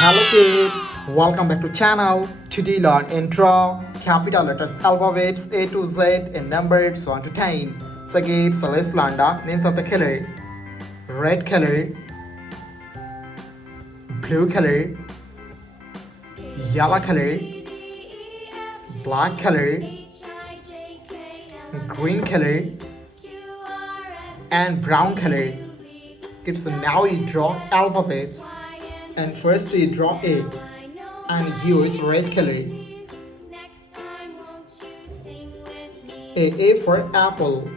Hello kids, welcome back to channel. Today learn intro, capital letters alphabets A to Z and numbers 1 to 10. So kids, let's learn the names of the color. Red color, blue color, yellow color, black color, green color, and brown color. Kids, now you draw alphabets. And first you draw A and use red color. A for apple.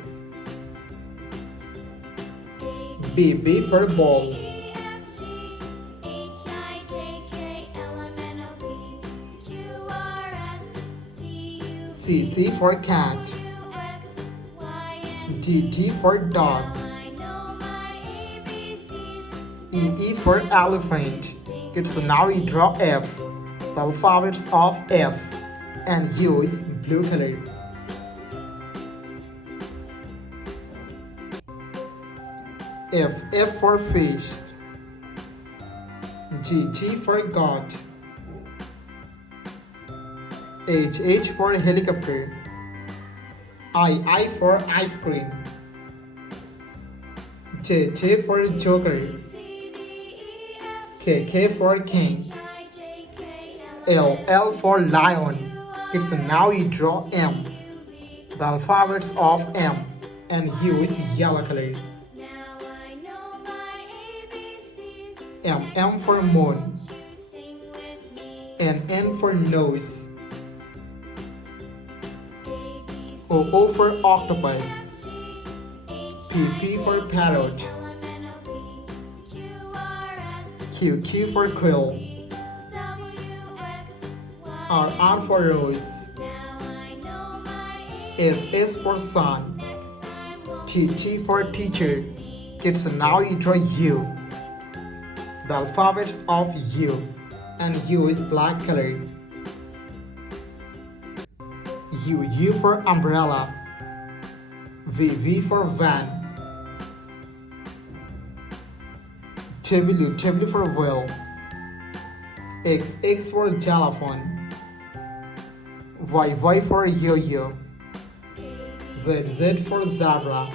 B for ball. C for cat. D for dog. E for elephant. Kids, now you draw F, the alphabets of F, and use blue color. F for fish. G for goat. H for helicopter. I for ice cream. J for joker. K for king. L for lion. It's now you draw M, the alphabets of M, and use yellow color. M for moon. N for nose. O for octopus. P for parrot. Q for quill. R for rose. S for sun. T for teacher. Kids, now you draw U, the alphabets of U, and U is black color. U for umbrella. V for van. W for whale. X for telephone. Y for yo-yo. Z for zebra.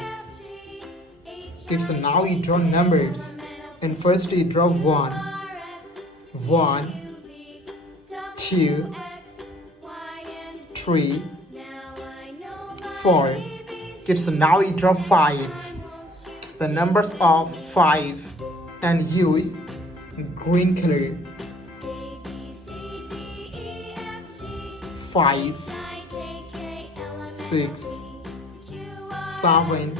Kids, now you draw numbers. And first you draw 1, 2, 3, 4. Kids, now you draw 5, the numbers of 5, and use green color. 5, 6, 7,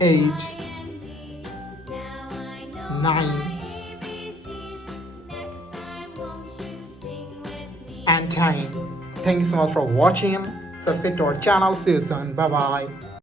8, 9, and 10. Thank you so much for watching. Subscribe to our channel. See you soon. Bye bye.